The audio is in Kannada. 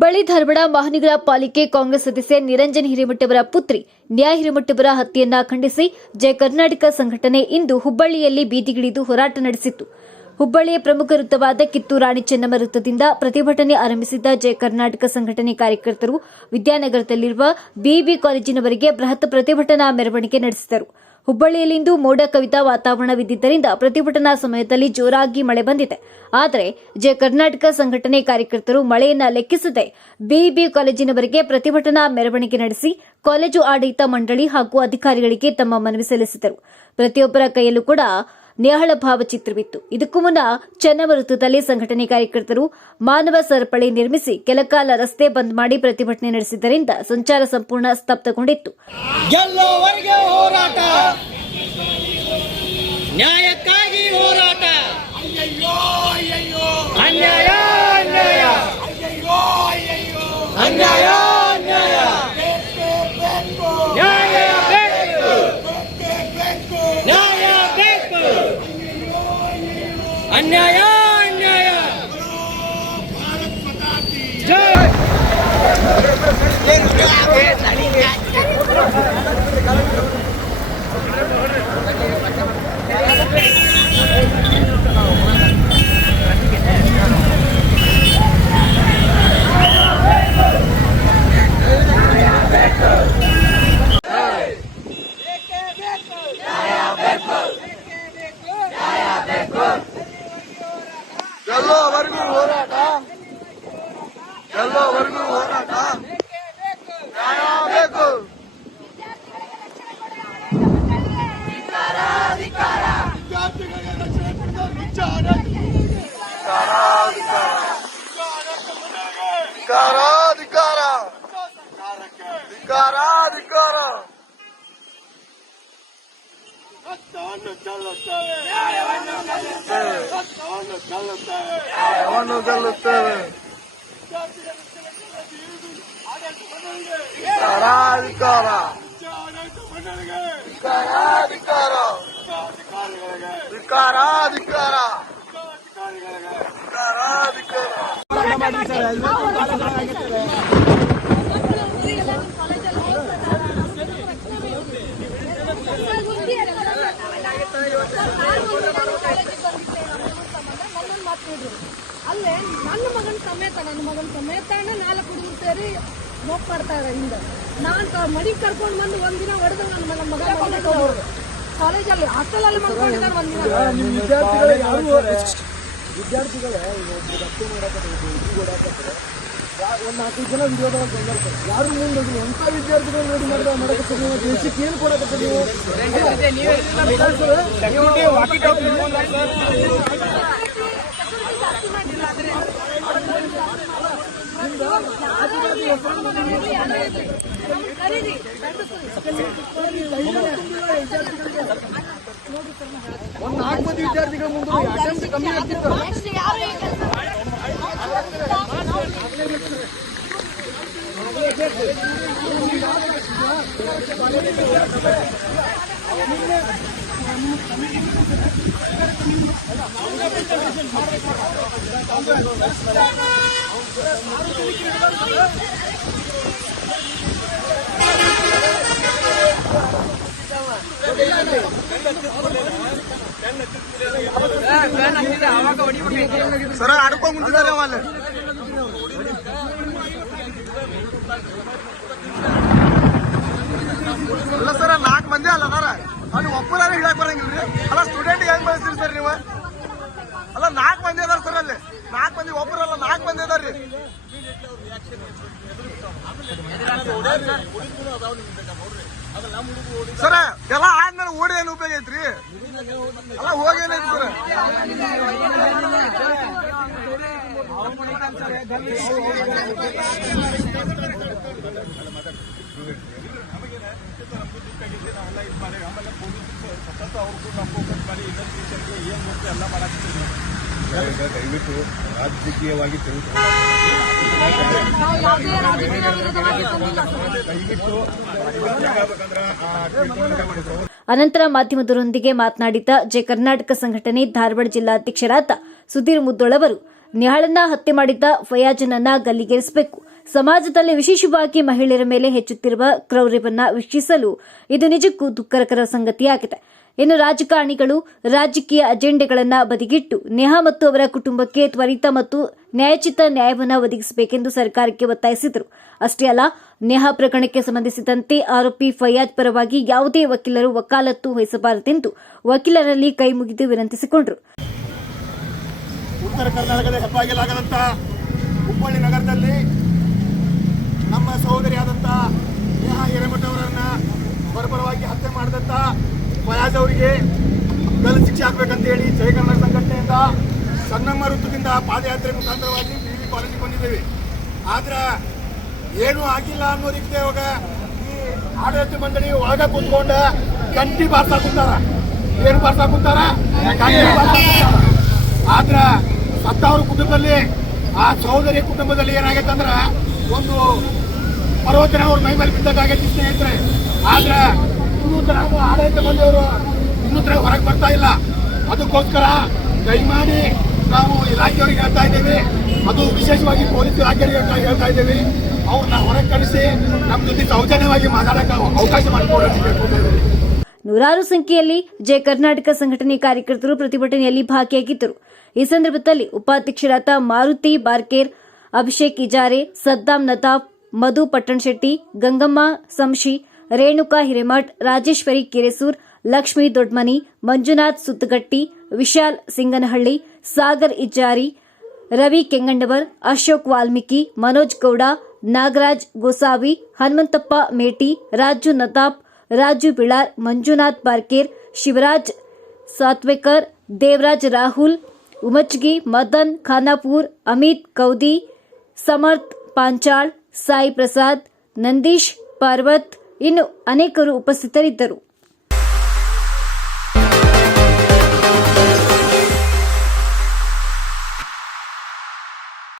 ಹುಬ್ಬಳ್ಳಿ ಧಾರವಾಡ ಮಹಾನಗರ ಪಾಲಿಕೆ ಕಾಂಗ್ರೆಸ್ ಸದಸ್ಯ ನಿರಂಜನ್ ಹಿರೇಮಠವರ ಪುತ್ರಿ ನ್ಯಾಯ ಹಿರೇಮಠವರ ಹತ್ಯೆಯನ್ನ ಖಂಡಿಸಿ ಜಯ ಕರ್ನಾಟಕ ಸಂಘಟನೆ ಇಂದು ಹುಬ್ಬಳ್ಳಿಯಲ್ಲಿ ಬೀದಿಗಿಳಿದು ಹೋರಾಟ ನಡೆಸಿತು ಹುಬ್ಬಳ್ಳಿಯ ಪ್ರಮುಖ ವೃತ್ತವಾದ ಕಿತ್ತೂರು ರಾಣಿ ಚೆನ್ನಮ್ಮ ವೃತ್ತದಿಂದ ಪ್ರತಿಭಟನೆ ಆರಂಭಿಸಿದ್ದ ಜಯ ಕರ್ನಾಟಕ ಸಂಘಟನೆ ಕಾರ್ಯಕರ್ತರು ವಿದ್ಯಾನಗರದಲ್ಲಿರುವ ಬಿಇಬಿ ಕಾಲೇಜಿನವರೆಗೆ ಬೃಹತ್ ಪ್ರತಿಭಟನಾ ಮೆರವಣಿಗೆ ನಡೆಸಿದರು. ಹುಬ್ಬಳ್ಳಿಯಲ್ಲಿಂದು ಮೋಡ ಕವಿತ ವಾತಾವರಣವಿದ್ದರಿಂದ ಪ್ರತಿಭಟನಾ ಸಮಯದಲ್ಲಿ ಜೋರಾಗಿ ಮಳೆ ಬಂದಿದೆ. ಆದರೆ, ಜೆ ಕರ್ನಾಟಕ ಸಂಘಟನೆ ಕಾರ್ಯಕರ್ತರು ಮಳೆಯನ್ನ ಲೆಕ್ಕಿಸದೆ ಬಿಇಬಿ ಕಾಲೇಜಿನವರೆಗೆ ಪ್ರತಿಭಟನಾ ಮೆರವಣಿಗೆ ನಡೆಸಿ ಕಾಲೇಜು ಆಡಳಿತ ಮಂಡಳಿ ಹಾಗೂ ಅಧಿಕಾರಿಗಳಿಗೆ ತಮ್ಮ ಮನವಿ ಸಲ್ಲಿಸಿದರು. ಪ್ರತಿಯೊಬ್ಬರ ಕೈಯಲ್ಲೂ ಕೂಡ ನೇಹಳ ಭಾವಚಿತ್ರವಿತ್ತು. ಇದಕ್ಕೂ ಮುನ್ನ ಚೆನ್ನವ ವೃತ್ತದಲ್ಲಿ ಸಂಘಟನೆ ಕಾರ್ಯಕರ್ತರು ಮಾನವ ಸರಪಳಿ ನಿರ್ಮಿಸಿ ಕೆಲಕಾಲ ರಸ್ತೆ ಬಂದ್ ಮಾಡಿ ಪ್ರತಿಭಟನೆ ನಡೆಸಿದ್ದರಿಂದ ಸಂಚಾರ ಸಂಪೂರ್ಣ ಸ್ತಬ್ಧಗೊಂಡಿತ್ತು. ನ್ಯಾಯಕ್ಕಾಗಿ ಹೋರಾಟ. ಅನ್ಯಾಯ ಅನ್ಯಾಯ. ಅನ್ಯಾಯ ಅನ್ಯಾಯ. ಗೆಲ್ಲುವವರೆಗೂ ಹೋರಾಟ. ಬೇಕು. ವಿದ್ಯಾರ್ಥಿಗಳಿಗೆ ರಕ್ಷಣೆ ಕೊಡುವ ವಿಚಾರ ಧಿಕಾರ ಧಿಕಾರ ಧಿಕಾರ ಧಿಕಾರ ರಕ್ತವನ್ನು ಚೆಲ್ಲುತ್ತೇವೆ. ರಕ್ತವನ್ನು ಚೆಲ್ಲುತ್ತೇವೆ. ರಕ್ತವನ್ನು ಚೆಲ್ಲುತ್ತೇವೆ. ಧಿಕಾರಾಧಿಕಾರ ಧಿಕಾರಾಧಿಕಾರ ಧಿಕಾರಾಧಿಕಾರ ಧಿಕಾರಾಧಿಕಾರ ಸಮೇತ ನನ್ನ ಮಗನ ಸಮೇತನ ನಾಲ್ಕು ಹುಡುಗರು ಸೇರಿ ಮೋಪ್ ಮಾಡ್ತಾರೆ ಹಿಂದೆ. ನಾನು ಮನೆಗೆ ಕರ್ಕೊಂಡು ಬಂದು ಒಂದಿನ ಹೊಡೆದು ನನ್ನ ಮಗನ ಮಗ ಕಾಲೇಜಲ್ಲಿ ಹಾಸ್ಟೆಲಲ್ಲಿ ಮಲ್ಕೊಂಡಿದ್ದಾರೆ ಒಂದಿನ. ನಿಮ್ಮ ವಿದ್ಯಾರ್ಥಿಗಳು ಯಾರು ವಿದ್ಯಾರ್ಥಿಗಳೇ ಒಬ್ಬರು ರಸ್ತೆ ಮಾಡಕತ್ತಾರೆ ಒಂದು ನಾಲ್ಕು ಜನ ವಿಡಿಯೋದಾಗ ಬಂದಿರ್ತಾರೆ ಯಾರು ಮುಂದೆ ಎಂಥ ವಿದ್ಯಾರ್ಥಿಗಳು ನೋಡಿ ಮಾಡಿದ ನೀವು? ದೇಶಕ್ಕೆ ಏನು ಕೊಡಕ್ಕೆ ನೀವು? ಒಂದು ನಾಲ್ಕು ಮಂದಿ ವಿದ್ಯಾರ್ಥಿಗಳ ಮುಂದೆ ಅಟೆಂಪ್ಟ್ ಕಮ್ಮಿ ಆಗ್ತಿತ್ತು ಸರ సరే అడుకోకుండా వాళ్ళు ಸರ ಎಲ್ಲ ಆದ್ಮೇಲೆ ಓಡಿ ಏನು ಉಪಯೋಗ ಐತ್ರಿ? ಅಲ್ಲ ಹೋಗೇನೈತಿ ಸರ್? ದಯವಿಟ್ಟು ರಾಜಕೀಯವಾಗಿ ತೆಗೆದುಕೊಂಡು ಅನಂತರ ಮಾಧ್ಯಮದವರೊಂದಿಗೆ ಮಾತನಾಡಿದ ಜೆ ಕರ್ನಾಟಕ ಸಂಘಟನೆ ಧಾರವಾಡ ಜಿಲ್ಲಾಧ್ಯಕ್ಷರಾದ ಸುಧೀರ್ ಮುದ್ದೋಳವರು ನಿಹಾಳನ್ನ ಹತ್ಯೆ ಮಾಡಿದ್ದ ಫಯಾಜನನ್ನ ಗಲ್ಲಿಗೇರಿಸಬೇಕು. ಸಮಾಜದಲ್ಲಿ ವಿಶೇಷವಾಗಿ ಮಹಿಳೆಯರ ಮೇಲೆ ಹೆಚ್ಚುತ್ತಿರುವ ಕ್ರೌರ್ಯವನ್ನ ವೀಕ್ಷಿಸಲು ಇದು ನಿಜಕ್ಕೂ ದುಃಖಕರ ಸಂಗತಿಯಾಗಿದೆ. ಇನ್ನು ರಾಜಕಾರಣಿಗಳು ರಾಜಕೀಯ ಅಜೆಂಡೆಗಳನ್ನು ಬದಿಗಿಟ್ಟು ನೇಹಾ ಮತ್ತು ಅವರ ಕುಟುಂಬಕ್ಕೆ ತ್ವರಿತ ಮತ್ತು ನ್ಯಾಯಚಿತ ನ್ಯಾಯವನ್ನು ಒದಗಿಸಬೇಕೆಂದು ಸರ್ಕಾರಕ್ಕೆ ಒತ್ತಾಯಿಸಿದರು. ಅಷ್ಟೇ ಅಲ್ಲ, ನೇಹಾ ಪ್ರಕರಣಕ್ಕೆ ಸಂಬಂಧಿಸಿದಂತೆ ಆರೋಪಿ ಫಯಾಜ್ ಪರವಾಗಿ ಯಾವುದೇ ವಕೀಲರು ವಕಾಲತ್ತು ವಹಿಸಬಾರದೆಂದು ವಕೀಲರಲ್ಲಿ ಕೈ ಮುಗಿದು ವಿನಂತಿಸಿಕೊಂಡರು. ಉತ್ತರ ಕರ್ನಾಟಕದ ಹುಬ್ಬಳ್ಳಿ ನಗರದಲ್ಲಿ ನಮ್ಮ ಸಹೋದರಿಯಾದಂತಹ ನೇಹಾ ಹಿರೇಮಠ ಬರ್ಬರವಾಗಿ ಹತ್ಯೆ ಮಾಡಿದಂಥ ಫಯಾಜ್ ಅವರಿಗೆ ಗಲ್ ಶಿಕ್ಷೆ ಹಾಕ್ಬೇಕಂತ ಹೇಳಿ ಜಯ ಕನ್ನಡ ಸಂಘಟನೆಯಿಂದ ಸನ್ನಮ್ಮ ವೃತ್ತದಿಂದ ಪಾದಯಾತ್ರೆ ಮುಖಾಂತರವಾಗಿ ಬಿ ಕಾಲೇಜಿಗೆ ಬಂದಿದ್ದೇವೆ. ಆದ್ರೆ ಏನೂ ಆಗಿಲ್ಲ ಅನ್ನೋದಕ್ಕೆ ಇವಾಗ ಈ ಆಡಳಿತ ಮಂಡಳಿ ಒಳಗ ಕೂತ್ಕೊಂಡ ಗಂಟಿ ಬಾರ್ಸಾಕುತ್ತಾರ ಏನು ಬಾರ್ಸಾಕುತ್ತಾರ ಕೂತಾರ ಆದ್ರೆ ಸತ್ತವ್ರ ಕುಟುಂಬದಲ್ಲಿ, ಆ ಸಹೋದರಿ ಕುಟುಂಬದಲ್ಲಿ ಏನಾಗೈತೆ ಅಂದ್ರೆ ಒಂದು ಪರ್ವತನ ಅವ್ರ ಮೈ ಮೇಲೆ ಬಿದ್ದಾಗೈತಿ ಸ್ನೇಹಿತರೆ. ಆದ್ರೆ ಇನ್ನೂ ಆಡಳಿತ ಮಂದಿಯವರು ಇನ್ನೂ ತರ ಹೊರಗೆ ಬರ್ತಾ ಇಲ್ಲ. ಅದಕ್ಕೋಸ್ಕರ ದಯಮಾಡಿ ನಾವು ಇಲಾಖೆಯವರಿಗೆ ಹೇಳ್ತಾ ಇದ್ದೇವೆ. ಅದು ವಿಶೇಷವಾಗಿ ಪೊಲೀಸ್ ಇಲಾಖೆಯವರಿಗೆ ಹೇಳ್ತಾ- ಇದ್ದೇವೆ. ಅವ್ರನ್ನ ಹೊರಗೆ ಕಳಿಸಿ ನಮ್ಮ ಜೊತೆ ಸೌಜನ್ಯವಾಗಿ ಮಾತಾಡಕ್ಕೆ ಅವಕಾಶ ಮಾಡಿಕೊಡೋದಕ್ಕೆ ಕೇಳ್ಕೊತಾ ನೂರಾರು ಸಂಖ್ಯೆಯಲ್ಲಿ ಜೆ ಕರ್ನಾಟಕ ಸಂಘಟನೆ ಕಾರ್ಯಕರ್ತರು ಪ್ರತಿಭಟನೆಯಲ್ಲಿ ಭಾಗಿಯಾಗಿದ್ದರು. ಈ ಸಂದರ್ಭದಲ್ಲಿ ಉಪಾಧ್ಯಕ್ಷರಾದ ಮಾರುತಿ ಬಾರ್ಕೇರ್, ಅಭಿಷೇಕ್ ಇಜಾರೆ ಸದ್ದಾಂ ನತಾಫ್, ಮಧು ಪಟ್ಟಣಶೆಟ್ಟಿ, ಗಂಗಮ್ಮ, ಸಂಶಿ ರೇಣುಕಾ ಹಿರೇಮಠ್, ರಾಜೇಶ್ವರಿ ಕೆರೆಸೂರ್, ಲಕ್ಷ್ಮೀ ದೊಡ್ಮನಿ, ಮಂಜುನಾಥ್ ಸುತ್ತಗಟ್ಟಿ, ವಿಶಾಲ್ ಸಿಂಗನಹಳ್ಳಿ, ಸಾಗರ್ ಇಜ್ಜಾರಿ, ರವಿ ಕೆಂಗಂಡವರ್ ಅಶೋಕ್ ವಾಲ್ಮೀಕಿ, ಮನೋಜ್ ಗೌಡ, ನಾಗರಾಜ್ ಗೋಸಾವಿ, ಹನುಮಂತಪ್ಪ ಮೇಟಿ, ರಾಜು ನತಾಪ್, ರಾಜು ಬಿಳಾರ್, ಮಂಜುನಾಥ್ ಬಾರ್ಕೇರ್, ಶಿವರಾಜ್ ಸಾತ್ವೇಕರ್, ದೇವರಾಜ್ ರಾಹುಲ್ ಉಮಚ್ಗಿ ಮದನ್ ಖಾನಾಪುರ್, ಅಮಿತ್ ಕೌದಿ, ಸಮರ್ಥ್ ಪಾಂಚಾಳ್, ಸಾಯಿ ಪ್ರಸಾದ್, ನಂದೀಶ್ ಪಾರ್ವತ್ ಇನ್ನು ಅನೇಕರು ಉಪಸ್ಥಿತರಿದ್ದರು.